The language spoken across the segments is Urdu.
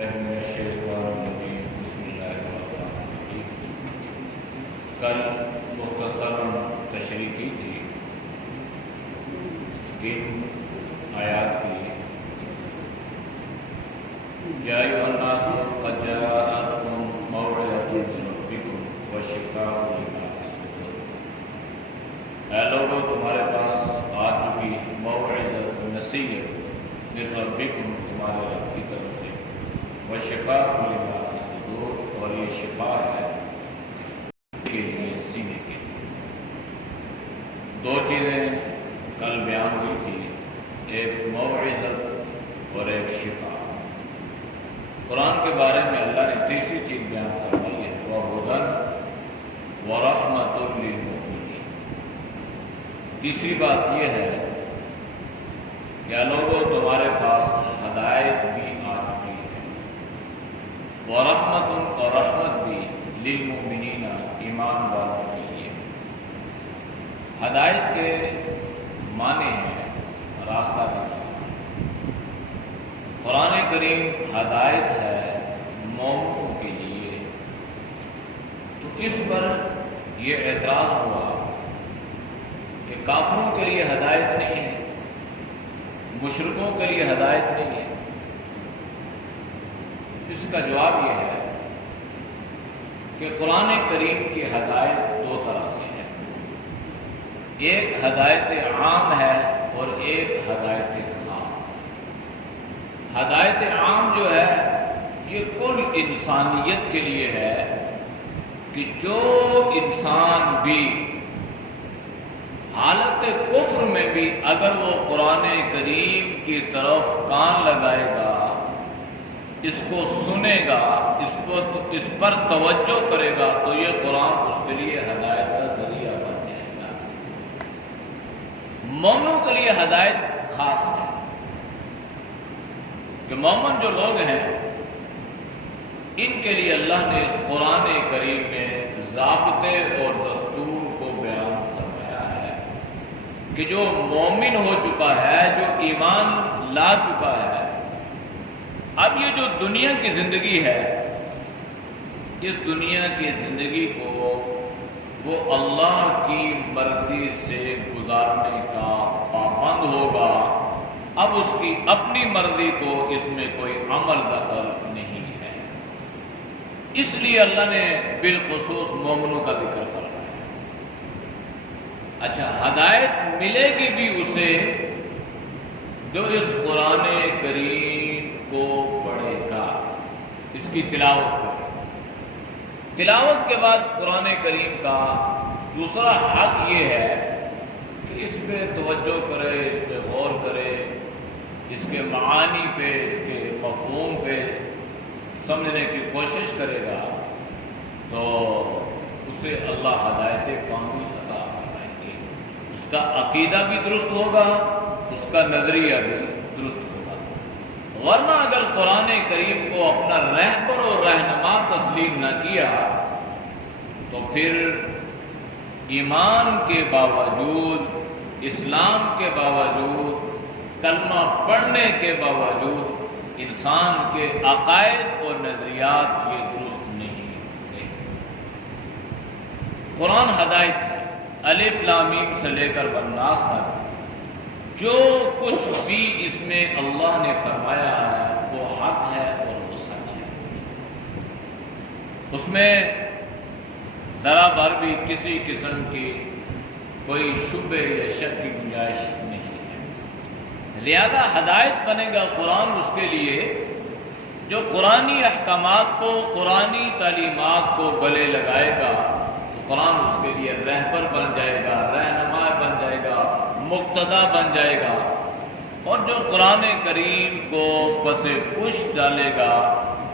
من الشیطان الرجیم بسم اللہ الرحمن الرحیم۔ کل مختصراً تشریح کی تھی کن آیات کی؟ یا ایھا الناس قد جاءتکم موعظۃ من ربکم وشفاء لما فی الصدور۔ اے لوگو، تمہارے پاس آ چکی موعظۃ، نصیحت، من ربکم، تمہارے رب کی طرف سے، وشفاء لما فی الصدور، اور یہ شفا ہے کے لیے، سینے کے لیے۔ دو چیزیں کل بیان ہوئی تھی، ایک موعظت اور ایک شفا۔ قرآن کے بارے میں اللہ نے تیسری چیز بیان فرمائی ہے، وَهُدًى وَرَحْمَةٌ لِّلْمُؤْمِنِينَ۔ تیسری بات یہ ہے کہ لوگوں، تمہارے پاس ہدایت بھی آ چکی ہے، وَرَحْمَةٌ، اور رحمت بھی، لِّلْمُؤْمِنِينَ، ایمان والوں کے لیے۔ ہدایت کے معنی ہیں راستہ دکھانا۔ قرآن کریم ہدایت ہے مومنوں کے لیے، تو اس پر یہ اعتراض ہوا کہ کافروں کے لیے ہدایت نہیں ہے، مشرکوں کے لیے ہدایت نہیں ہے۔ اس کا جواب یہ ہے کہ قرآن کریم کی ہدایت دو طرح سے ہے، ایک ہدایت عام ہے اور ایک ہدایت خاص ہے۔ ہدایت عام جو ہے یہ کل انسانیت کے لیے ہے کہ جو انسان بھی حالت کفر میں بھی اگر وہ قرآن کریم کی طرف کان لگائے گا، اس کو سنے گا، اس پر توجہ کرے گا، تو یہ قرآن اس کے لیے ہدایت کا ذریعہ بن جائے گا۔ مومنوں کے لیے ہدایت خاص ہے کہ مومن جو لوگ ہیں ان کے لیے اللہ نے اس قرآن کریم میں ضابطے اور دستور کو بیان فرمایا ہے کہ جو مومن ہو چکا ہے، جو ایمان لا چکا ہے، اب یہ جو دنیا کی زندگی ہے، اس دنیا کی زندگی کو وہ اللہ کی مرضی سے گزارنے کا پابند ہوگا۔ اب اس کی اپنی مرضی کو اس میں کوئی عمل دخل نہیں ہے۔ اس لیے اللہ نے بالخصوص مومنوں کا ذکر فرمایا۔ اچھا، ہدایت ملے گی بھی اسے جو اس قرآن کریم کو پڑھے گا، اس کی تلاوت کرے۔ تلاوت کے بعد قرآن کریم کا دوسرا حق یہ ہے کہ اس پہ توجہ کرے، اس پہ غور کرے، اس کے معانی پہ، اس کے مفہوم پہ سمجھنے کی کوشش کرے گا، تو اسے اللہ ہدایت کامل عطا فرمائیں گے۔ اس کا عقیدہ بھی درست ہوگا، اس کا نظریہ بھی درست ہوگا۔ ورنہ اگر قرآن کریم کو اپنا رہبر اور رہنما تسلیم نہ کیا تو پھر ایمان کے باوجود، اسلام کے باوجود، کلمہ پڑھنے کے باوجود انسان کے عقائد اور نظریات یہ درست نہیں ہوتے۔ قرآن ہدایت ہے، الف لام میم سے لے کر والناس تک جو کچھ بھی اس میں اللہ نے فرمایا ہے وہ حق ہے اور وہ سچ ہے۔ اس میں ذرا بھر بھی کسی قسم کی کوئی شبہ یا شک کی گنجائش نہیں ہے۔ لہذا ہدایت بنے گا قرآن اس کے لیے جو قرآنی احکامات کو، قرآنی تعلیمات کو گلے لگائے گا، تو قرآن اس کے لیے رہبر بن جائے گا، رہنما بن جائے گا، مقتدا بن جائے گا۔ اور جو قرآن کریم کو پس پش ڈالے گا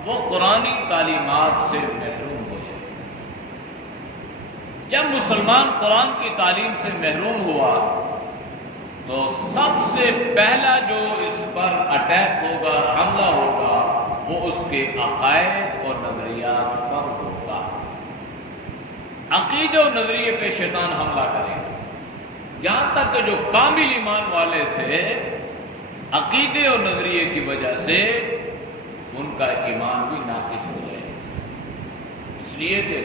وہ قرآنی تعلیمات سے محروم ہو جائے گا۔ جب مسلمان قرآن کی تعلیم سے محروم ہوا تو سب سے پہلا جو اس پر اٹیک ہوگا، حملہ ہوگا، وہ اس کے عقائد اور نظریات پر ہوگا۔ عقیدے اور نظریے پہ شیطان حملہ کرے گا، یہاں تک کہ جو کامل ایمان والے تھے عقیدے اور نظریے کی وجہ سے ان کا ایمان بھی ناقص ہو جائے گا۔ اس لیے کہ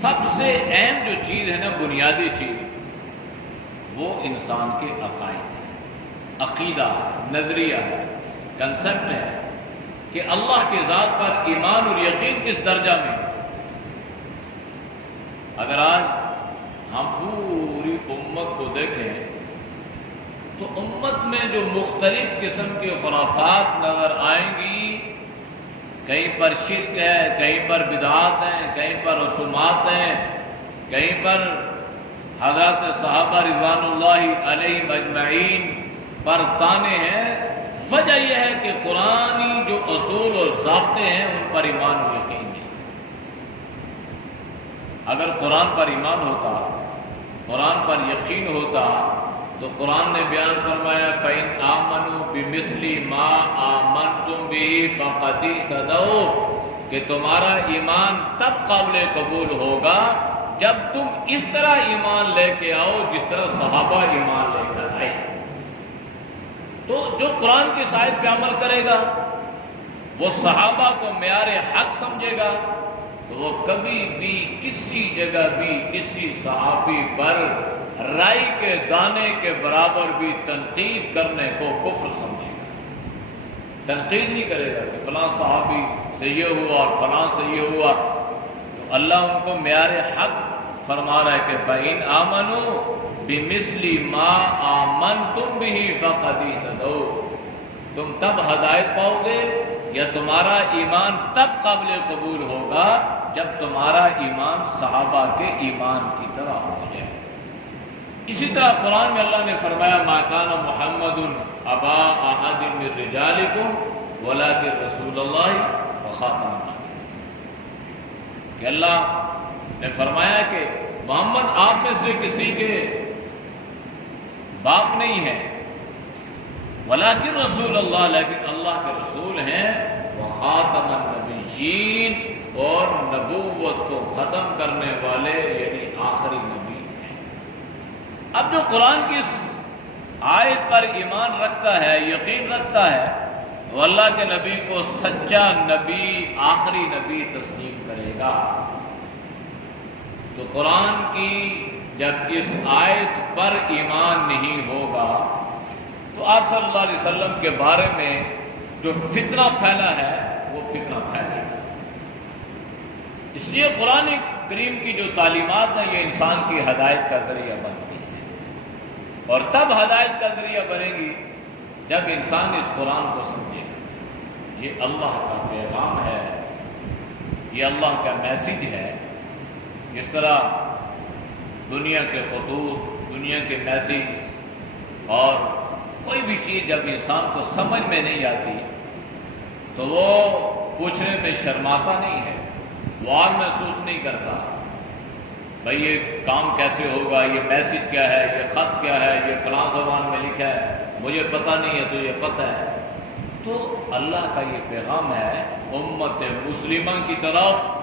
سب سے اہم جو چیز ہے نا، بنیادی چیز، وہ انسان کے عقائد ہے، عقیدہ، نظریہ ہے، کنسپٹ ہے کہ اللہ کے ذات پر ایمان اور یقین کس درجہ میں۔ اگر آج ہم پوری امت کو دیکھیں تو امت میں جو مختلف قسم کے خرافات نظر آئیں گی، کہیں پر شرک ہے، کہیں پر بدعات ہیں، کہیں پر رسومات ہیں، کہیں پر حضرات صحابہ رضوان اللہ علیہم اجمعین پر طعنے ہیں۔ وجہ یہ ہے کہ قرآنی جو اصول اور ضابطے ہیں ان پر ایمان و یقین نہیں۔ اگر قرآن پر ایمان ہوتا، قرآن پر یقین ہوتا، تو قرآن نے بیان فرمایا فَإِنْ آمَنُوا بِمِثْلِ مَا آمَنْتُمْ بِهِ فَقَدِ اهْتَدَوْا، کہ تمہارا ایمان تب قابل قبول ہوگا جب تم اس طرح ایمان لے کے آؤ جس طرح صحابہ ایمان لے کر آئے۔ تو جو قرآن کی آیت پہ عمل کرے گا، وہ صحابہ کو معیار حق سمجھے گا، تو وہ کبھی بھی کسی جگہ بھی کسی صحابی پر رائی کے دانے کے برابر بھی تنقید کرنے کو کفر سمجھے گا۔ تنقید نہیں کرے گا کہ فلاں صحابی سے یہ ہوا اور فلاں سے یہ ہوا۔ تو اللہ ان کو معیار حق فرما رہا ہے کہ فَإِنْ آمَنُوا بِمِثْلِ مَا آمَنْتُمْ بِهِ فَقَدِ اهْتَدَوْا، تم تب ہدایت پاؤ گے یا تمہارا ایمان تب قابل قبول ہوگا جب تمہارا ایمان صحابہ کے ایمان کی طرح ہو جائے۔ اسی طرح قرآن میں اللہ نے فرمایا مَا كَانَ مُحَمَّدٌ أَبَا أَحَدٍ مِّن رِّجَالِكُمْ وَلَٰكِن رَّسُولَ اللَّهِ وَخَاتَمَ النَّبِيِّينَ، کہ اللہ نے فرمایا کہ محمد آپ میں سے کسی کے باپ نہیں ہے، ولیکن رسول اللہ، لیکن اللہ کے رسول ہیں، وخاتم النبیین، اور نبوت کو ختم کرنے والے یعنی آخری نبی ہیں۔ اب جو قرآن کی اس آیت پر ایمان رکھتا ہے، یقین رکھتا ہے، وہ اللہ کے نبی کو سچا نبی، آخری نبی تسلیم کرے گا۔ تو قرآن کی جب اس آیت پر ایمان نہیں ہوگا تو آپ صلی اللہ علیہ وسلم کے بارے میں جو فتنہ پھیلا ہے وہ فتنہ پھیلے گا۔ اس لیے قرآن کریم کی جو تعلیمات ہیں یہ انسان کی ہدایت کا ذریعہ بنتی ہیں، اور تب ہدایت کا ذریعہ بنے گی جب انسان اس قرآن کو سمجھے گا۔ یہ اللہ کا پیغام ہے، یہ اللہ کا میسیج ہے۔ جس طرح دنیا کے خطوط، دنیا کے میسیج اور کوئی بھی چیز جب انسان کو سمجھ میں نہیں آتی تو وہ پوچھنے میں شرماتا نہیں ہے، وار محسوس نہیں کرتا، بھائی یہ کام کیسے ہوگا، یہ میسیج کیا ہے، یہ خط کیا ہے، یہ فلاں زبان میں لکھا ہے، مجھے پتہ نہیں ہے تو یہ پتہ ہے۔ تو اللہ کا یہ پیغام ہے امت مسلمہ کی طرف،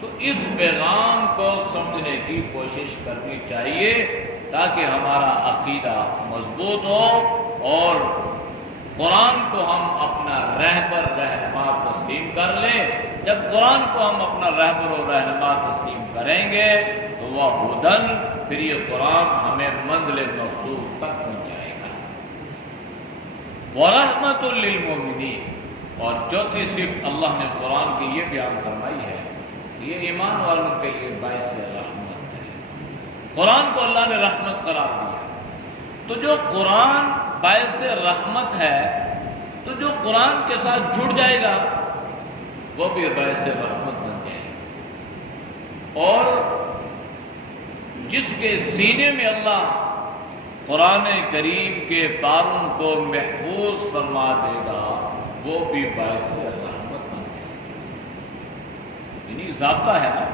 تو اس پیغام کو سمجھنے کی کوشش کرنی چاہیے تاکہ ہمارا عقیدہ مضبوط ہو اور قرآن کو ہم اپنا رہبر رہنما تسلیم کر لیں۔ جب قرآن کو ہم اپنا رہبر و رہنما تسلیم کریں گے تو وہ ہدن، پھر یہ قرآن ہمیں منزل مقصود تک پہنچائے گا۔ وَرَحْمَةٌ لِّلْمُؤْمِنِينَ، اور چوتھی صفت اللہ نے قرآن کی یہ بیان فرمائی ہے، یہ ایمان والوں کے لیے باعث رحمت ہے۔ قرآن کو اللہ نے رحمت قرار دیا، تو جو قرآن باعث رحمت ہے تو جو قرآن کے ساتھ جڑ جائے گا وہ بھی باعث رحمت بن جائے گا۔ اور جس کے سینے میں اللہ قرآن کریم کے پاروں کو محفوظ فرما دے گا وہ بھی باعث رحمت بن جائے گا۔ یعنی ضابطہ ہے نا،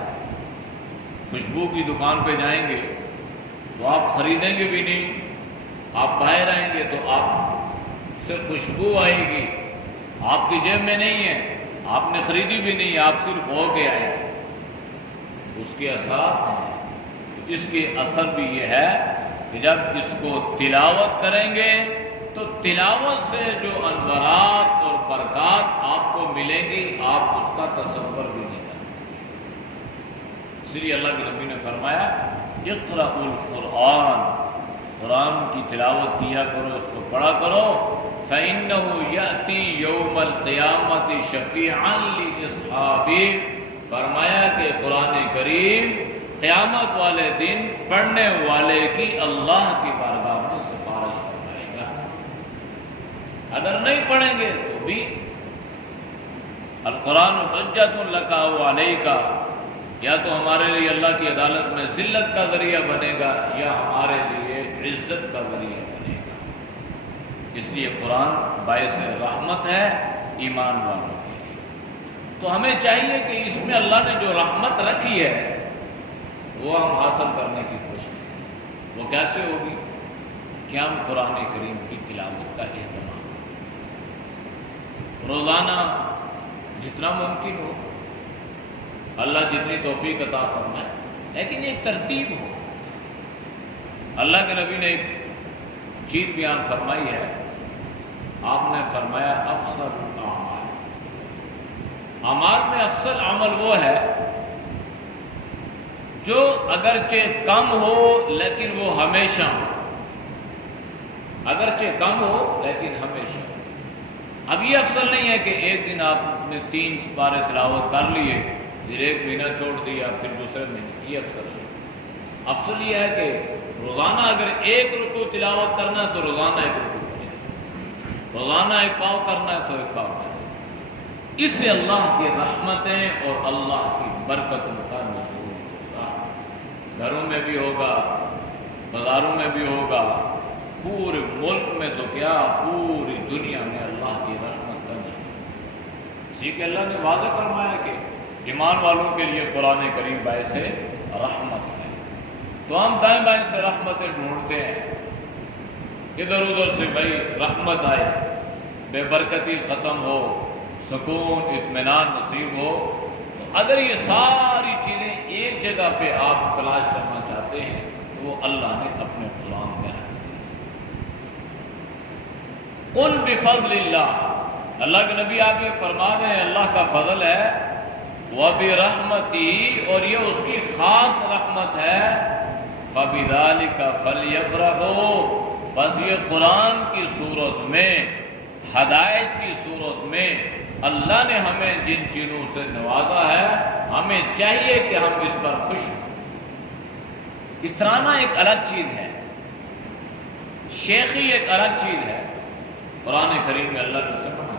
خوشبو کی دکان پہ جائیں گے تو آپ خریدیں گے بھی نہیں، آپ باہر آئیں گے تو آپ صرف خوشبو آئے گی، آپ کی جیب میں نہیں ہے، آپ نے خریدی بھی نہیں، آپ صرف ہو کے آئے گے۔ اس کے اثرات ہیں، اس کے اثر بھی یہ ہے کہ جب اس کو تلاوت کریں گے تو تلاوت سے جو انوارات اور برکات آپ کو ملیں گی، آپ اس کا تصور بھی نہیں کر سکتے۔ اس لیے اللہ کے نبی نے فرمایا اقرأوا القرآن، قرآن کی تلاوت کیا کرو، اس کو پڑھا کرو، فَإِنَّهُ يَأْتِي يَوْمَ الْقِيَامَةِ شَفِيعًا لِأَصْحَابِهِ، فرمایا کہ قرآن کریم قیامت والے دن پڑھنے والے کی اللہ کی بارگاہ میں سفارش فرمائے گا۔ اگر نہیں پڑھیں گے تو بھی القرآن حجۃ لک او علیک، یا تو ہمارے لیے اللہ کی عدالت میں ذلت کا ذریعہ بنے گا یا ہمارے لیے عزت کا ذریعہ بنے گا۔ اس لیے قرآن باعث رحمت ہے ایمان والوں کے لیے۔ تو ہمیں چاہیے کہ اس میں اللہ نے جو رحمت رکھی ہے وہ ہم حاصل کرنے کی کوشش کریں۔ وہ کیسے ہوگی؟ کہ ہم قرآن کریم کی تلاوت کا اہتمام روزانہ جتنا ممکن ہو، اللہ جتنی توفیق عطا فرمائے، لیکن ایک ترتیب ہو۔ اللہ کے نبی نے ایک چیز بیان فرمائی ہے، آپ نے فرمایا افضل الاعمال، اعمال میں افضل عمل وہ ہے جو اگرچہ کم ہو لیکن وہ ہمیشہ ہو، اگرچہ کم ہو لیکن ہمیشہ ہو۔ اب یہ افضل نہیں ہے کہ ایک دن آپ نے 3 پارے تلاوت کر لیے، پھر ایک مہینہ چھوڑ دیا، پھر دوسرے مہینے، یہ افضل ہے۔ افضل یہ ہے کہ روزانہ اگر ایک رکوع تلاوت کرنا ہے تو روزانہ ایک رکوع کریں، روزانہ ایک پاؤں کرنا ہے تو ایک پاؤں کریں۔ اس سے اللہ کی رحمتیں اور اللہ کی برکتوں کا نزول ہوگا، گھروں میں بھی ہوگا، بازاروں میں بھی ہوگا، پورے ملک میں تو کیا پوری دنیا میں اللہ کی رحمت کا نزول۔ اسی کے اللہ نے واضح فرمایا کہ ایمان والوں کے لیے قرآن کریم باعث رحمت ہے۔ تو ہم دائیں بائیں سے رحمتیں ڈھونڈتے ہیں، ادھر ادھر سے بھائی رحمت آئے، بے برکتی ختم ہو، سکون اطمینان نصیب ہو۔ تو اگر یہ ساری چیزیں ایک جگہ پہ آپ تلاش کرنا چاہتے ہیں تو وہ اللہ نے اپنے قرآن میں رکھ دی۔ قل بفضل اللہ، اللہ کے نبی آپ یہ فرما دیں اللہ کا فضل ہے، وَبِرَحْمَتِهِ، اور یہ اس کی خاص رحمت ہے، فَبِذَلِكَ فَلْيَفْرَحُوا، بس یہ قرآن کی صورت میں، ہدایت کی صورت میں اللہ نے ہمیں جن چیزوں سے نوازا ہے، ہمیں چاہیے کہ ہم اس پر خوش ہوں۔ اترانا ایک الگ چیز ہے، شیخی ایک الگ چیز ہے۔ قرآن کریم میں اللہ نے سمجھا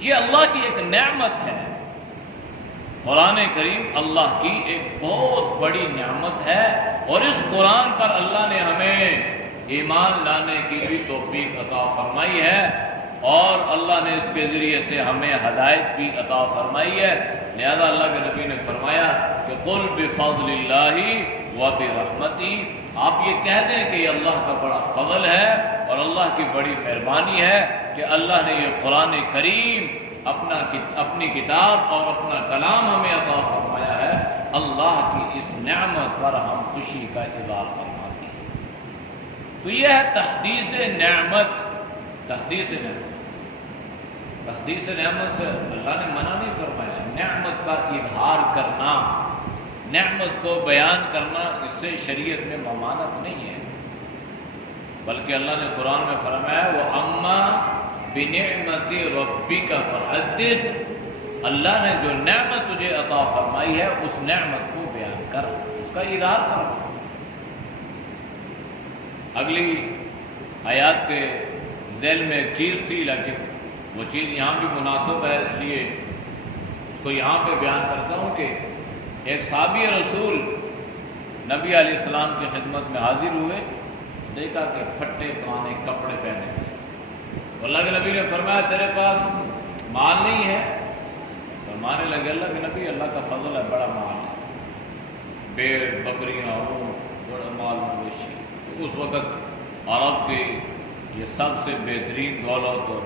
یہ اللہ کی ایک نعمت ہے، قرآن کریم اللہ کی ایک بہت بڑی نعمت ہے، اور اس قرآن پر اللہ نے ہمیں ایمان لانے کی بھی توفیق عطا فرمائی ہے، اور اللہ نے اس کے ذریعے سے ہمیں ہدایت بھی عطا فرمائی ہے۔ لہذا اللہ کے نبی نے فرمایا کہ قل بفضل اللہ وبرحمتہ، آپ یہ کہہ دیں کہ یہ اللہ کا بڑا فضل ہے اور اللہ کی بڑی مہربانی ہے کہ اللہ نے یہ قرآن کریم اپنی کتاب اور اپنا کلام ہمیں عطا فرمایا ہے۔ اللہ کی اس نعمت پر ہم خوشی کا اظہار فرماتے ہیں۔ تو یہ ہے تحدیث نعمت۔ تحدیث نعمت، تحدیث نعمت سے اللہ نے منع نہیں فرمایا، نعمت کا اظہار کرنا، نعمت کو بیان کرنا، اس سے شریعت میں ممانعت نہیں ہے، بلکہ اللہ نے قرآن میں فرمایا وَأَمَّا بِنِعْمَتِ رَبِّكَ فَحَدِّثْ، اللہ نے جو نعمت تجھے عطا فرمائی ہے اس نعمت کو بیان کر، اس کا اظہار فرما۔ اگلی آیات کے ذیل میں ایک چیز تھی، لیکن وہ چیز یہاں بھی مناسب ہے، اس لیے اس کو یہاں پہ بیان کرتا ہوں کہ ایک صحابی رسول نبی علیہ السلام کی خدمت میں حاضر ہوئے، دیکھا کہ پھٹے پرانے کپڑے پہنے ہوئے۔ اللہ کے نبی نے فرمایا تیرے پاس مال نہیں ہے؟ فرمانے لگے اللہ کے نبی اللہ کا فضل ہے، بڑا مال ہے، بھیڑ بکریاں اونٹ، بڑا مال مویشی۔ تو اس وقت عرب کی یہ سب سے بہترین دولت اور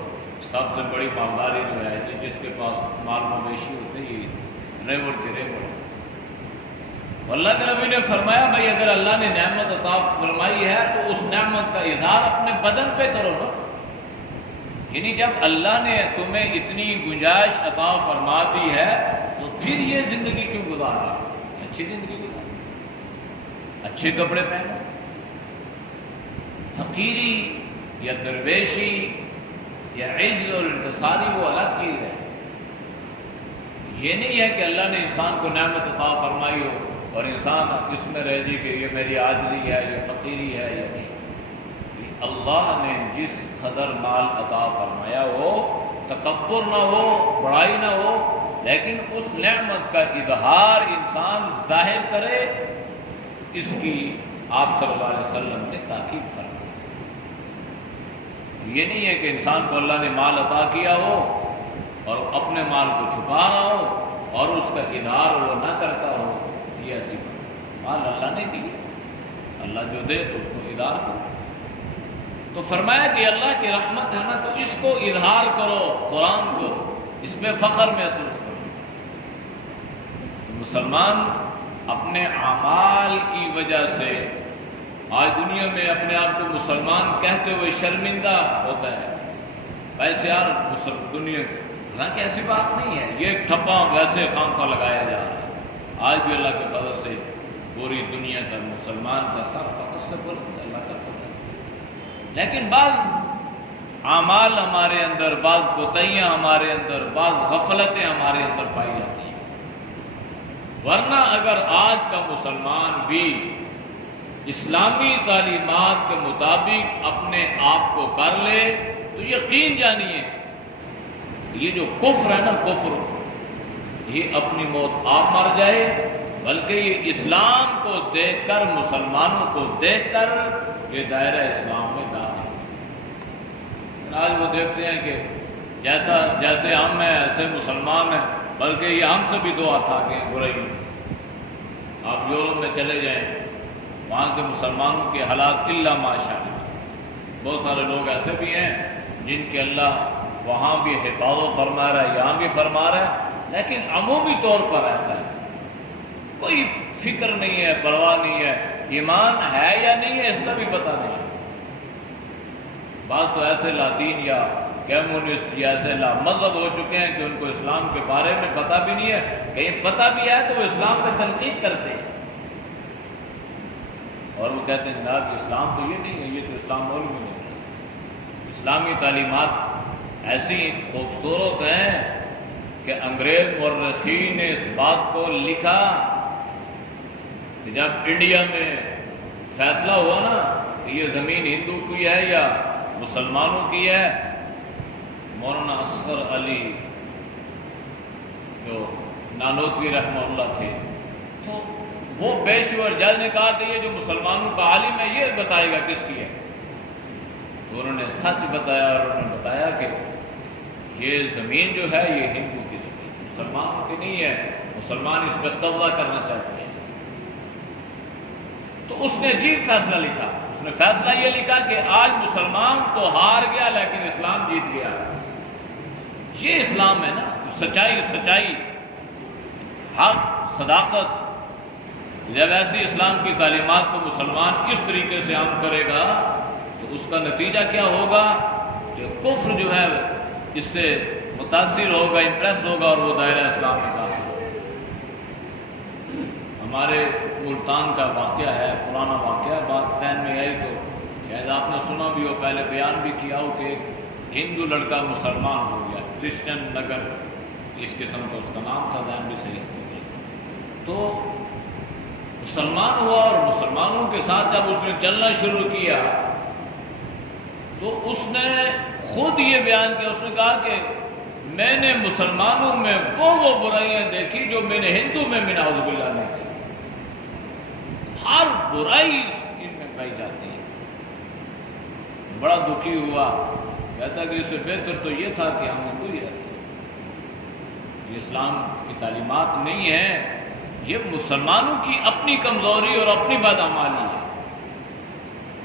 سب سے بڑی مالداری جو ہے جس کے پاس مال مویشی ہوتے یہ ریوڑ کے ریوڑ۔ اللہ کے نبی نے فرمایا بھائی اگر اللہ نے نعمت عطا فرمائی ہے تو اس نعمت کا اظہار اپنے بدن پہ کرو نا، یعنی جب اللہ نے تمہیں اتنی گنجائش عطا فرما دی ہے تو پھر یہ زندگی کیوں گزارا؟ اچھی زندگی گزارو، اچھے کپڑے پہنو۔ فقیری یا درویشی یا عجز اور انکساری وہ الگ چیز ہے۔ یہ نہیں ہے کہ اللہ نے انسان کو نعمت عطا فرمائی ہو اور انسان اس میں رہ جی کہ یہ میری عاجزی ہے، یہ فقیری ہے، یا نہیں۔ اللہ نے جس قدر مال عطا فرمایا ہو، تکبر نہ ہو، بڑائی نہ ہو، لیکن اس نعمت کا اظہار انسان ظاہر کرے، اس کی آپ صلی اللہ علیہ وسلم نے تاکید فرمائی۔ یہ نہیں ہے کہ انسان کو اللہ نے مال عطا کیا ہو اور اپنے مال کو چھپا رہا ہو اور اس کا اظہار وہ نہ کرتا ہو، یہ ایسی بات۔ مال اللہ نے دی، اللہ جو دے تو اس کو اظہار کرو۔ تو فرمایا کہ اللہ کی رحمت ہے نا، تو اس کو اظہار کرو، قرآن کو، اس میں فخر محسوس کرو۔ مسلمان اپنے اعمال کی وجہ سے آج دنیا میں اپنے آپ کو مسلمان کہتے ہوئے شرمندہ ہوتا ہے۔ ویسے یار دنیا حالانکہ ایسی بات نہیں ہے، یہ ایک ٹھپا ویسے خام خواہ لگایا جا رہا ہے۔ آج بھی اللہ کے فضل سے پوری دنیا کا مسلمان کا سر فخر سے بلند ہے، اللہ کا فضل۔ لیکن بعض اعمال ہمارے اندر، بعض کوتاہیاں ہمارے اندر، بعض غفلتیں ہمارے اندر پائی جاتی ہیں۔ ورنہ اگر آج کا مسلمان بھی اسلامی تعلیمات کے مطابق اپنے آپ کو کر لے تو یقین جانیے یہ جو کفر ہے نا، کفر، یہ اپنی موت آپ مر جائے، بلکہ یہ اسلام کو دیکھ کر، مسلمانوں کو دیکھ کر یہ دائرہ اسلام میں داخل۔ آج وہ دیکھتے ہیں کہ جیسے ہم ہیں ایسے مسلمان ہیں، بلکہ یہ ہم سے بھی دو ہاتھ آگے ہیں برائی میں۔ آپ یورپ میں چلے جائیں، وہاں کے مسلمانوں کے حالات الا ماشاء اللہ، بہت سارے لوگ ایسے بھی ہیں جن کے اللہ وہاں بھی حفاظت فرما رہا ہے، یہاں بھی فرما رہا ہے، لیکن عمومی طور پر ایسا ہے، کوئی فکر نہیں ہے، پرواہ نہیں ہے، ایمان ہے یا نہیں ہے اس کا بھی پتہ نہیں ہے۔ بعض تو ایسے لاطین یا کمیونسٹ یا ایسے لا مذہب ہو چکے ہیں کہ ان کو اسلام کے بارے میں پتہ بھی نہیں ہے، کہیں پتہ بھی ہے تو وہ اسلام پہ تنقید کرتے ہیں اور وہ کہتے ہیں جناب اسلام تو یہ نہیں ہے، یہ تو اسلام مولوی نہیں ہے۔ اسلامی تعلیمات ایسی خوبصورت ہیں کہ انگریز مورخین نے اس بات کو لکھا کہ جب انڈیا میں فیصلہ ہوا نا کہ یہ زمین ہندو کی ہے یا مسلمانوں کی ہے، مولانا اصغر علی جو نانوتوی رحمہ اللہ تھے، تو وہ پیشور جج نے کہا کہ یہ جو مسلمانوں کا عالم ہے یہ بتائے گا کس کی ہے۔ تو انہوں نے سچ بتایا اور انہوں نے بتایا کہ یہ زمین جو ہے یہ ہندو کی زمین، مسلمانوں کی نہیں ہے، مسلمان اس پہ قبضہ کرنا چاہتے ہیں۔ تو اس نے عجیب فیصلہ لکھا، اس نے فیصلہ یہ لکھا کہ آج مسلمان تو ہار گیا لیکن اسلام جیت گیا۔ یہ اسلام ہے نا، سچائی، حق، صداقت۔ جب ایسی اسلام کی تعلیمات کو مسلمان اس طریقے سے عام کرے گا تو اس کا نتیجہ کیا ہوگا؟ جو کفر جو ہے اس سے متاثر ہوگا، امپریس ہوگا اور وہ دائرہ اسلام میں داخل ہوگا۔ ہمارے ملتان کا واقعہ ہے، پرانا واقعہ، بات ذہن میں آئی تو شاید آپ نے سنا بھی ہو، پہلے بیان بھی کیا ہو کہ ایک ہندو لڑکا مسلمان ہو گیا، کرسچن نگر اس قسم کا اس کا نام تھا، ذہن بھی صحیح ہو گیا۔ تو مسلمان ہوا اور مسلمانوں کے ساتھ جب اس نے چلنا شروع کیا تو اس نے خود یہ بیان کیا، اس نے کہا کہ میں نے مسلمانوں میں وہ برائیاں دیکھی جو میں نے ہندو میں نعوذ باللہ نہیں دیکھی۔ ہر برائی ان میں پائی جاتی ہے۔ بڑا دکھی ہوا، کہتا کہ اس سے بہتر تو یہ تھا کہ ہم ہندو ہی رہتے۔ یہ اسلام کی تعلیمات نہیں ہے، یہ مسلمانوں کی اپنی کمزوری اور اپنی بدعمالی ہے۔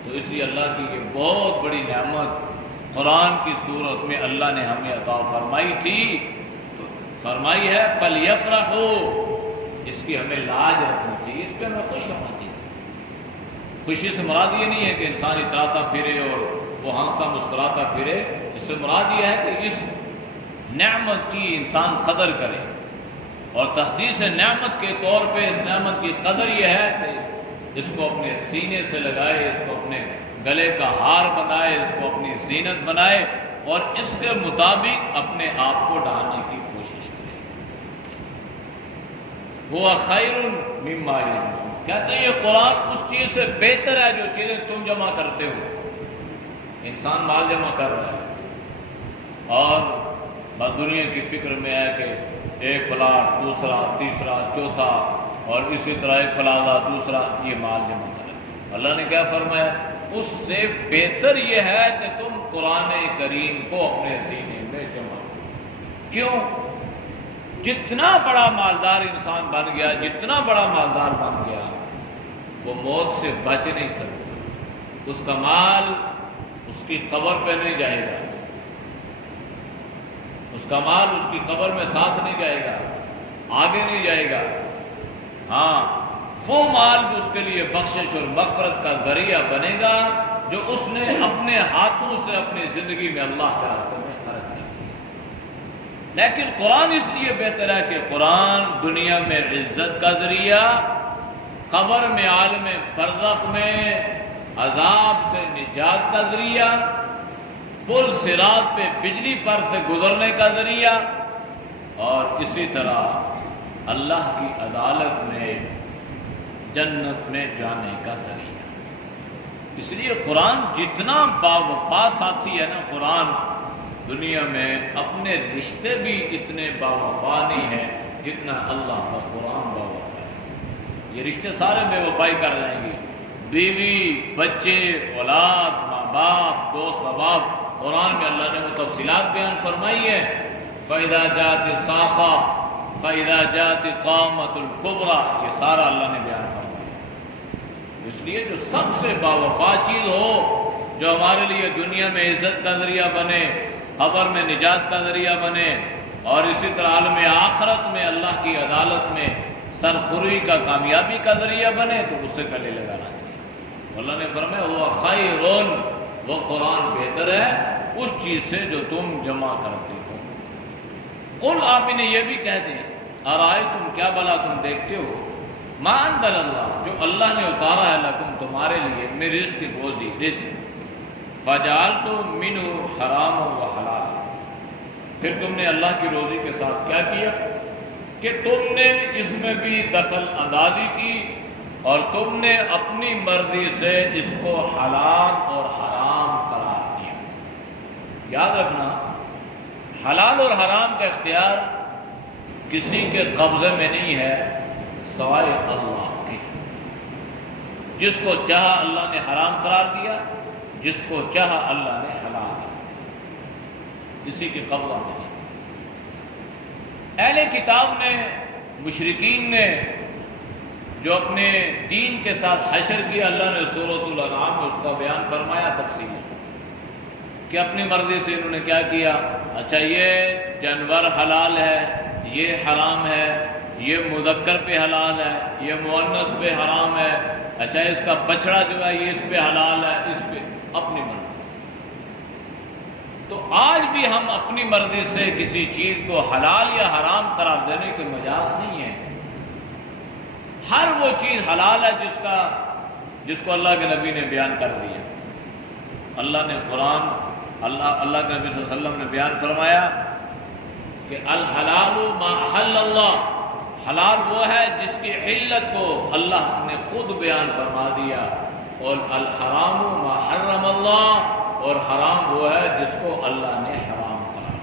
تو اس لیے اللہ کی یہ بہت بڑی نعمت قرآن کی صورت میں اللہ نے ہمیں عطا فرمائی تھی، تو فرمائی ہے فَلْيَفْرَحُوا، اس کی ہمیں لاج رکھنی چاہیے، اس پہ ہمیں خوش ہونا چاہیے۔ خوشی سے مراد یہ نہیں ہے کہ انسان اتراتا پھرے اور وہ ہنستا مسکراتا پھرے۔ اس سے مراد یہ ہے کہ اس نعمت کی انسان قدر کرے، اور تحدیث نعمت کے طور پہ اس نعمت کی قدر یہ ہے کہ اس کو اپنے سینے سے لگائے، اس کو اپنے گلے کا ہار بنائے، اس کو اپنی زینت بنائے، اور اس کے مطابق اپنے آپ کو ڈھالنے کی کوشش کرے۔ ہوا خیر مما یجمعون، کہتے ہیں یہ قرآن اس چیز سے بہتر ہے جو چیزیں تم جمع کرتے ہو۔ انسان مال جمع کر رہا ہے اور بس دنیا کی فکر میں ہے کہ ایک پلاٹ، دوسرا، تیسرا، چوتھا، اور اسی طرح ایک پلازا، دوسرا، یہ مال جمع کرے۔ اللہ نے کیا فرمایا؟ اس سے بہتر یہ ہے کہ تم قرآن کریم کو اپنے سینے میں جمع کرو۔ کیوں؟ جتنا بڑا مالدار انسان بن گیا، جتنا بڑا مالدار بن گیا، وہ موت سے بچ نہیں سکتا۔ اس کا مال اس کی قبر پہ نہیں جائے گا، اس کا مال اس کی قبر میں ساتھ نہیں جائے گا، آگے نہیں جائے گا۔ ہاں، وہ مال جو اس کے لیے بخشش اور مغفرت کا ذریعہ بنے گا جو اس نے اپنے ہاتھوں سے اپنی زندگی میں اللہ کے راستے میں خرچ کیا۔ لیکن قرآن اس لیے بہتر ہے کہ قرآن دنیا میں عزت کا ذریعہ، قبر میں عالم برزخ میں عذاب سے نجات کا ذریعہ، پل صراط پہ بجلی پر سے گزرنے کا ذریعہ، اور اسی طرح اللہ کی عدالت میں جنت میں جانے کا ذریعہ۔ اس لیے قرآن جتنا باوفا ساتھی ہے نا، قرآن دنیا میں اپنے رشتے بھی اتنے باوفا نہیں ہیں جتنا اللہ کا قرآن باوفا ہے۔ یہ رشتے سارے بے وفائی کر جائیں گے، بیوی، بچے، اولاد، ماں باپ، دوست احباب۔ قرآن میں اللہ نے وہ تفصیلات بیان فرمائی ہے۔ فَإِذَا جَاءَتِ الصَّاخَّةُ فَإِذَا جَاءَتِ الطَّامَّةُ الْكُبْرَىٰ، یہ سارا اللہ نے بیان فرمایا۔ اس لیے جو سب سے باوفا چیز ہو، جو ہمارے لیے دنیا میں عزت کا ذریعہ بنے، قبر میں نجات کا ذریعہ بنے، اور اسی طرح عالم آخرت میں اللہ کی عدالت میں سرخوری کا کامیابی کا ذریعہ بنے، تو اسے گلے لگانا چاہیے۔ اللہ نے فرمایا وہ خیر، وہ قرآن بہتر ہے اس چیز سے جو تم جمع کرتے ہو۔ قل، آپ انہیں یہ بھی کہہ دیں، ارائیتم، کیا بلا تم دیکھتے ہو، ما انزل اللہ، جو اللہ نے اتارا ہے لکم تمہارے لیے، من رزق، روزی، رزق، فجعلتم منہ حرام و حلال، پھر تم نے اللہ کی روزی کے ساتھ کیا کیا کہ تم نے اس میں بھی دخل اندازی کی، اور تم نے اپنی مرضی سے اس کو حلال اور حرام قرار دیا۔ یاد رکھنا، حلال اور حرام کا اختیار کسی کے قبضے میں نہیں ہے سوائے اللہ کے۔ جس کو چاہا اللہ نے حرام قرار دیا، جس کو چاہا اللہ نے حلال دیا، کسی کے قبضہ میں نہیں۔ اہل کتاب نے، مشرکین نے جو اپنے دین کے ساتھ حشر کیا، اللہ نے سورۃ الانعام میں اس کا بیان فرمایا تفصیل کہ اپنی مرضی سے انہوں نے کیا کیا۔ اچھا، یہ جانور حلال ہے، یہ حرام ہے، یہ مذکر پہ حلال ہے، یہ مؤنث پہ حرام ہے، اچھا اس کا بچڑا جو ہے یہ اس پہ حلال ہے، اس پہ اپنی مرضی۔ تو آج بھی ہم اپنی مرضی سے کسی چیز کو حلال یا حرام قرار دینے کے مجاز نہیں ہے۔ ہر وہ چیز حلال ہے جس کو اللہ کے نبی نے بیان کر دیا۔ اللہ نے قرآن، اللہ کے نبی صلی اللہ علیہ وسلم نے بیان فرمایا کہ الحلال ما احل اللہ، حلال وہ ہے جس کی علت کو اللہ نے خود بیان فرما دیا، اور الحرام ما حرم اللہ، اور حرام وہ ہے جس کو اللہ نے حرام کرا۔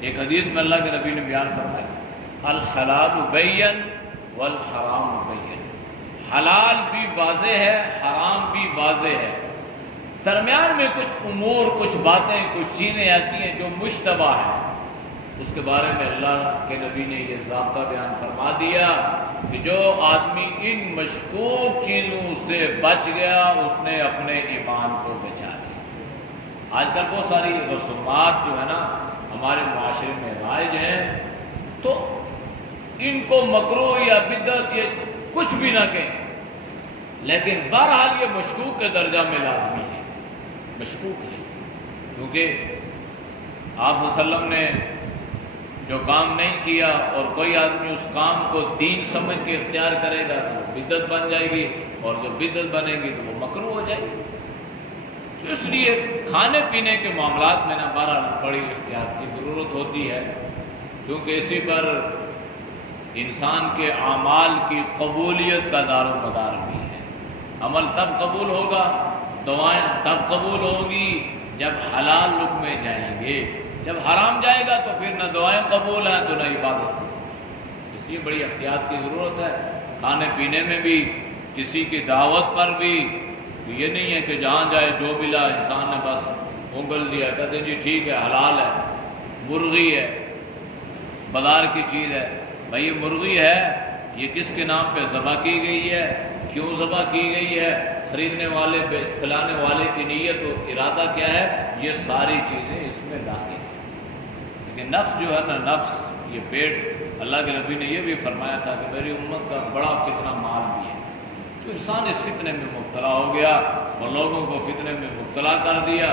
ایک حدیث میں اللہ کے نبی نے بیان فرمایا الحلال بین والحرام بین، حلال بھی واضح ہے، حرام بھی واضح ہے، درمیان میں کچھ امور، کچھ باتیں، کچھ چیزیں ایسی ہیں جو مشتبہ ہیں، اس کے بارے میں اللہ کے نبی نے یہ ضابطہ بیان فرما دیا کہ جو آدمی ان مشکوک چیزوں سے بچ گیا اس نے اپنے ایمان کو بچا لیا۔ آج کل بہت ساری رسومات جو ہے نا ہمارے معاشرے میں رائج ہیں، تو ان کو مکروہ یا بدعت یہ کچھ بھی نہ کہیں، لیکن بہرحال یہ مشکوک کے درجہ میں لازمی ہے۔ مشکوک ہے، کیونکہ آپ صلی اللہ علیہ وسلم نے جو کام نہیں کیا اور کوئی آدمی اس کام کو دین سمجھ کے اختیار کرے گا تو وہ بدعت بن جائے گی، اور جو بدعت بنے گی تو وہ مکروہ ہو جائے گی۔ تو اس لیے کھانے پینے کے معاملات میں بہرحال بڑی احتیاط کی ضرورت ہوتی ہے، کیونکہ اسی پر انسان کے اعمال کی قبولیت کا دار و مدار بھی ہے۔ عمل تب قبول ہوگا، دعائیں تب قبول ہوگی جب حلال لقمے جائیں گے۔ جب حرام جائے گا تو پھر نہ دعائیں قبول ہیں تو نہ عبادت قبول۔ اس لیے بڑی احتیاط کی ضرورت ہے، کھانے پینے میں بھی، کسی کی دعوت پر بھی۔ یہ نہیں ہے کہ جہاں جائے جو ملا انسان نے بس انگل دیا، کہتے ہیں جی ٹھیک ہے حلال ہے، مرغی ہے، بازار کی چیز ہے۔ بھائی یہ مرغی ہے، یہ کس کے نام پہ ذبح کی گئی ہے، کیوں ذبح کی گئی ہے، خریدنے والے کھلانے والے کی نیت و ارادہ کیا ہے، یہ ساری چیزیں اس میں داخل ہیں۔ لیکن نفس جو ہے نا، نفس یہ پیٹ، اللہ کے نبی نے یہ بھی فرمایا تھا کہ میری امت کا بڑا فتنہ مال بھی ہے۔ تو انسان اس فتنے میں مبتلا ہو گیا اور لوگوں کو فتنے میں مبتلا کر دیا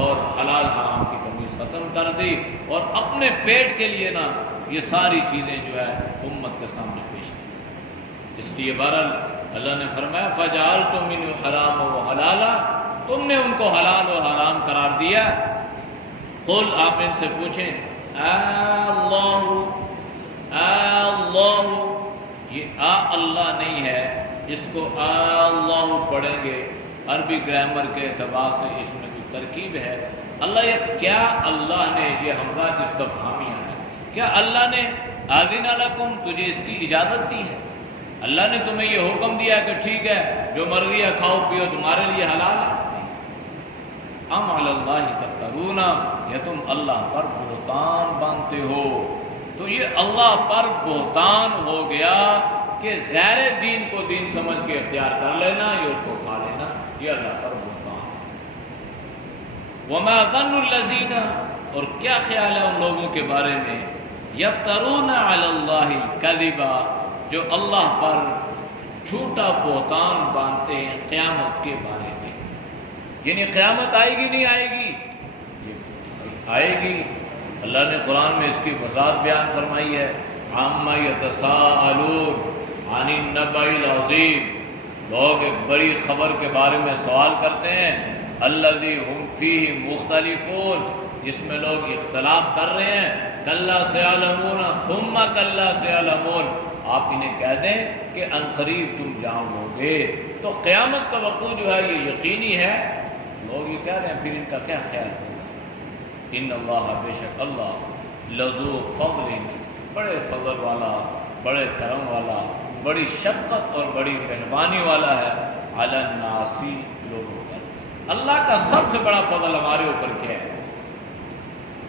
اور حلال حرام کی تمیز ختم کر دی، اور اپنے پیٹ کے لیے نا یہ ساری چیزیں جو ہے امت کے سامنے پیش کی۔ اس لیے بہرحال اللہ نے فرمایا فَجَعَلْتُم مِّنْهُ حَرَامًا وَحَلَالًا، تم نے ان کو حلال و حرام قرار دیا۔ قل، آپ ان سے پوچھیں، اللہ یہ اللہ نہیں ہے، اس کو اللہ پڑھیں گے، عربی گرامر کے اعتبار سے اس میں جو ترکیب ہے اللہ، یہ کیا اللہ نے، یہ ہمراہ استفہامیہ ہے، کیا اللہ نے آذن لکم، تجھے اس کی اجازت دی ہے؟ اللہ نے تمہیں یہ حکم دیا کہ ٹھیک ہے جو مرضی ہے کھاؤ پیو، تمہارے لیے حلال ہے؟ ام علی اللہ تفترون، یا تم اللہ پر بہتان باندھتے ہو؟ تو یہ اللہ پر بہتان ہو گیا کہ غیر دین کو دین سمجھ کے اختیار کر لینا، یا اس کو کھا لینا، یہ اللہ پر بہتان۔ وما ظن الذین، اور کیا خیال ہے ان لوگوں کے بارے میں، یفترون علی اللہ کذبا، جو اللہ پر جھوٹا بہتان باندھتے ہیں قیامت کے بارے میں۔ یعنی قیامت آئے گی نہیں آئے گی؟ آئے گی۔ اللہ نے قرآن میں اس کی وضاحت بیان فرمائی ہے، عَمَّ يَتَسَاءَلُونَ عَنِ النَّبَإِ الْعَظِيمِ، لوگ ایک بڑی خبر کے بارے میں سوال کرتے ہیں، الَّذِي هُمْ فِيهِ مُخْتَلِفُونَ، جس میں لوگ اختلاف کر رہے ہیں، كَلَّا سَيَعْلَمُونَ ثُمَّ كَلَّا سَيَعْلَمُونَ، آپ انہیں کہہ دیں کہ عنقریب تم جانو گے۔ تو قیامت کا وقوع جو ہے یہ یقینی ہے، لوگ یہ کہہ رہے ہیں، پھر ان کا کیا خیال ہوگا؟ ان اللہ، بے شک اللہ، لذو فضل، بڑے فضل والا، بڑے کرم والا، بڑی شفقت اور بڑی مہربانی والا ہے، علی الناس، لوگوں پر۔ اللہ کا سب سے بڑا فضل ہمارے اوپر کیا ہے؟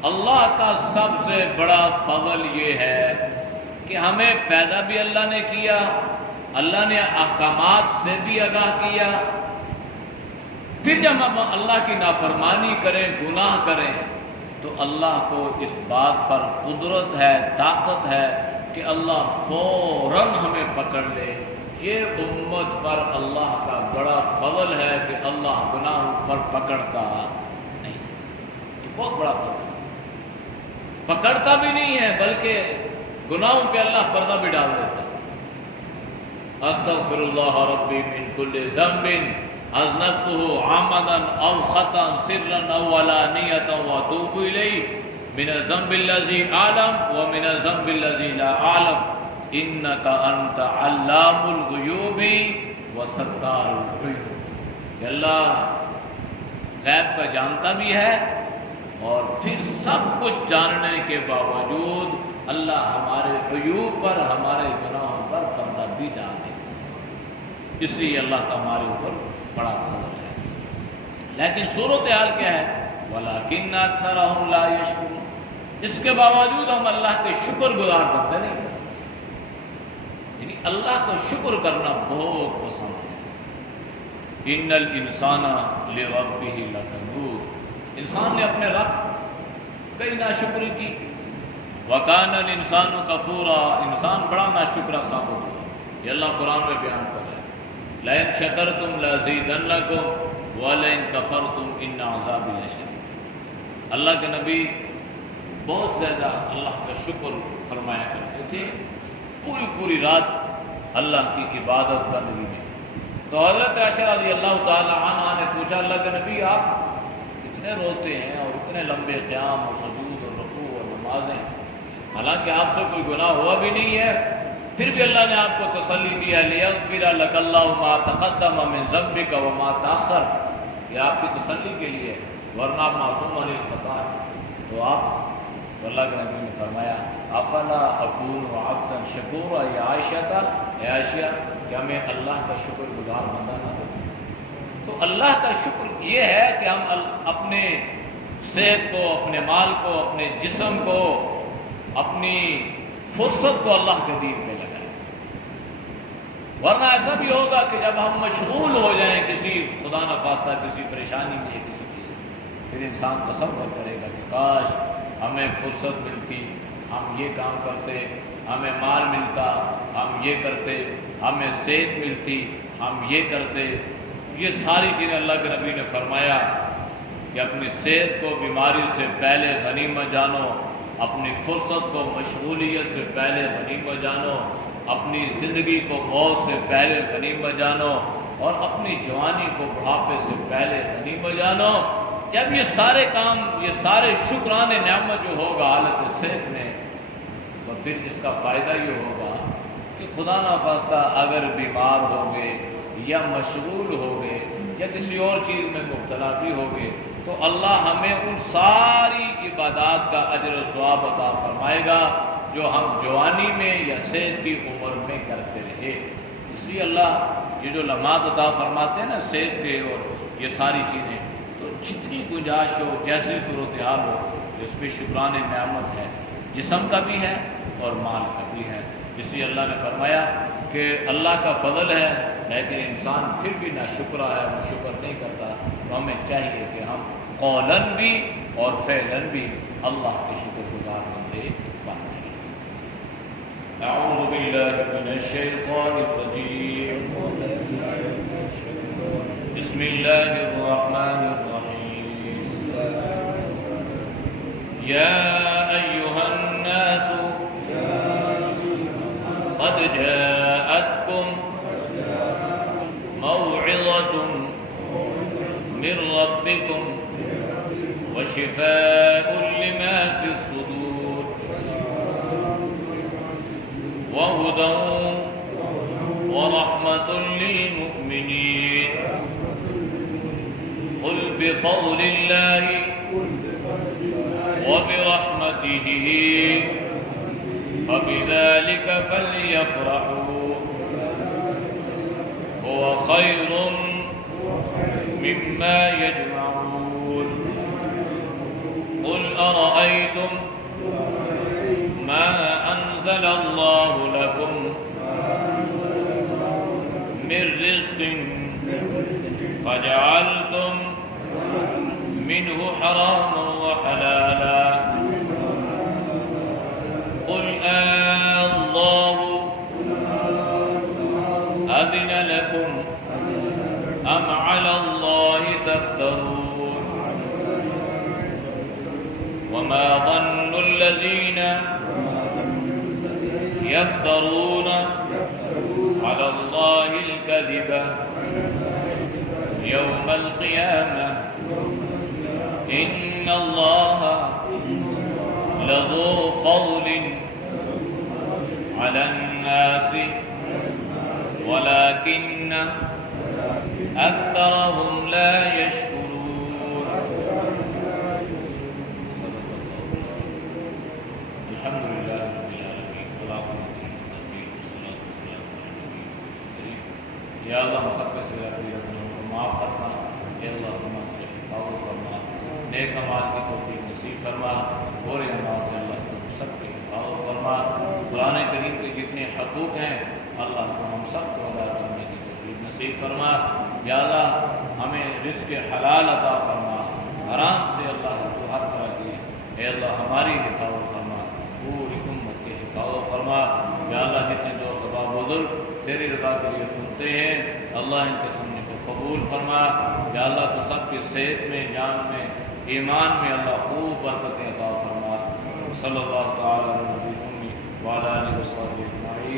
اللہ کا سب سے بڑا فضل یہ ہے کہ ہمیں پیدا بھی اللہ نے کیا، اللہ نے احکامات سے بھی آگاہ کیا، پھر جب ہم اللہ کی نافرمانی کریں، گناہ کریں، تو اللہ کو اس بات پر قدرت ہے، طاقت ہے کہ اللہ فوراً ہمیں پکڑ لے۔ یہ امت پر اللہ کا بڑا فضل ہے کہ اللہ گناہوں پر پکڑتا نہیں، یہ بہت بڑا فضل ہے۔ پکڑتا بھی نہیں ہے بلکہ گناہوں پہ اللہ پردہ بھی ڈال دیتا ہے۔ استغفر اللہ ربی من کل ذنب اذنبته عمدا او خطا سرا او علانیة واتوب الیہ من الذنب الذی اعلم ومن الذنب الذی لا اعلم انک انت علام الغیوب وستار العیوب۔ کہ اللہ غیب کا جانتا بھی ہے، اور پھر سب کچھ جاننے کے باوجود اللہ ہمارے عیوب پر، ہمارے گناہوں پر پردہ بھی ڈال دیتا ہے۔ اس لیے اللہ کا ہمارے اوپر بڑا فضل ہے۔ لیکن صورتحال کیا ہے؟ وَلَٰكِنَّ أَكْثَرَهُمْ لَا يَشْكُرُونَ، اس کے باوجود ہم اللہ کے شکر گزار کرتے نہیں، یعنی اللہ کو شکر کرنا بہت پسند ہے۔ إِنَّ الْإِنسَانَ لِرَبِّهِ لَكَنُودٌ، انسان نے اپنے رب کئی ناشکری کی۔ وَكَانَ الْإِنسَانُ كَفُورًا، انسان بڑا ناشکرا ثابت ہوا۔ یہ اللہ قرآن میں بیان کر رہا ہے، لَئِن شَكَرْتُمْ لَأَزِيدَنَّكُمْ، وَلَئِن كَفَرْتُمْ إِنَّ عَذَابِي لَشَدِيدٌ۔ اللہ کے نبی بہت زیادہ اللہ کا شکر فرمایا کرتے تھے، پوری پوری رات اللہ کی عبادت بندگی میں۔ تو حضرت عائشہ رضی اللہ تعالی عنہا نے پوچھا، اللہ کے نبی آپ اتنے روتے ہیں اور اتنے لمبے قیام اور سجود اور رکوع اور نمازیں، حالانکہ آپ سے کوئی گناہ ہوا بھی نہیں ہے، پھر بھی اللہ نے آپ کو تسلی دی ہے، لِيَغْفِرَ لَكَ اللَّهُ مَا تَقَدَّمَ مِن ذَنبِكَ وَمَا تَأَخَّرَ، یہ آپ کی تسلی کے لیے، ورنہ آپ معصوم علی الخطا ہیں۔ تو آپ، اللہ کے نبی نے فرمایا، أَفَلَا أَكُونُ عَبْدًا شَكُورًا یا عائشہ، اے عائشہ کیا میں اللہ کا شکر گزار بندہ نہ ہوں؟ تو اللہ کا شکر یہ ہے کہ ہم اپنے صحت کو، اپنے مال کو، اپنے جسم کو، اپنی فرصت کو اللہ کے دین میں لگائیں، ورنہ ایسا بھی ہوگا کہ جب ہم مشغول ہو جائیں کسی خدا نخواستہ کسی پریشانی میں، کسی چیز، پھر انسان تصور کرے گا کہ کاش ہمیں فرصت ملتی، ہم یہ کام کرتے، ہمیں مال ملتا، ہم یہ کرتے، ہمیں صحت ملتی، ہم یہ کرتے۔ یہ ساری چیزیں اللہ کے نبی نے فرمایا کہ اپنی صحت کو بیماری سے پہلے غنیمت جانو، اپنی فرصت کو مشغولیت سے پہلے غنیمت جانو، اپنی زندگی کو موت سے پہلے غنیمت جانو، اور اپنی جوانی کو بڑھاپے سے پہلے غنیمت جانو۔ جب یہ سارے کام، یہ سارے شکران نعمت جو ہوگا حالت صحت میں، تو پھر اس کا فائدہ یہ ہوگا کہ خدا نخواستہ اگر بیمار ہوگے یا مشغول ہوگے یا کسی اور چیز میں مبتلا بھی ہوگے، تو اللہ ہمیں ان ساری عبادات کا اجر و ثواب عطا فرمائے گا جو ہم جوانی میں یا صحت کی عمر میں کرتے رہے۔ اس لیے اللہ یہ جو لمحات عطا فرماتے ہیں نا صحت کے اور یہ ساری چیزیں، تو جتنی گنجائش ہو، جیسی صورتحال ہو، اس پہ شکران نعمت ہے، جسم کا بھی ہے اور مال کا بھی ہے۔ اس لیے اللہ نے فرمایا کہ اللہ کا فضل ہے، لیکن انسان پھر بھی نہ شکرہ ہے، وہ شکر نہیں کرتا۔ تو ہمیں چاہیے کہ ہم قولاً بھی اور فعلاً بھی اللہ کے شکر گزار بندے بنیں۔ اعوذ باللہ من الشیطان الرجیم، بسم اللہ الرحمن الرحیم، یا ایہا الناس قد جاءتکم موعظة من ربكم وشفاء لما في الصدور وهدى ورحمة للمؤمنين، قل بفضل الله وبرحمته فبذلك فليفرحوا هو خير مما يجمعون، قل أرأيتم ما أنزل الله لكم من رزق فجعلتم منه حراما وحلالا، قل الله أذن لكم أم على الله تفترون، وما ظن الذين يفترون على الله الكذب يوم القيامة إن الله لذو فضل على الناس ولكن أكثرهم لا يشكرون۔ الحمد لله رب العالمين، یا اللہ ہم سب کے سوا کو معاف فرما، یا اللہ ہم سے حفاظت فرما، نیک اعمال کی توفیق نصیب فرما، اور اعمال سے اللہ تم سب کی حفاظت فرما۔ قرآن کریم کے جتنے حقوق ہیں اللہ ہم سب کو ادا کرنے کی توفیق نصیب فرما۔ یا اللہ ہمیں رزق حلال عطا فرما، حرام سے اللہ کو ہر طرح کی اے اللہ ہماری حفاظت فرما، پوری امت کی حفاظت فرما۔ یا اللہ جتنے دوست احباب بزرگ تیری رضا کے لیے سنتے ہیں اللہ ان کے سننے کو قبول قبول فرما. یا اللہ تو سب کی صحت میں، جان میں، ایمان میں اللہ خوب برکتیں عطا فرما. صلی اللہ تعالی علیہ وسلم وعلی آلہ وصحبہ اجمعین.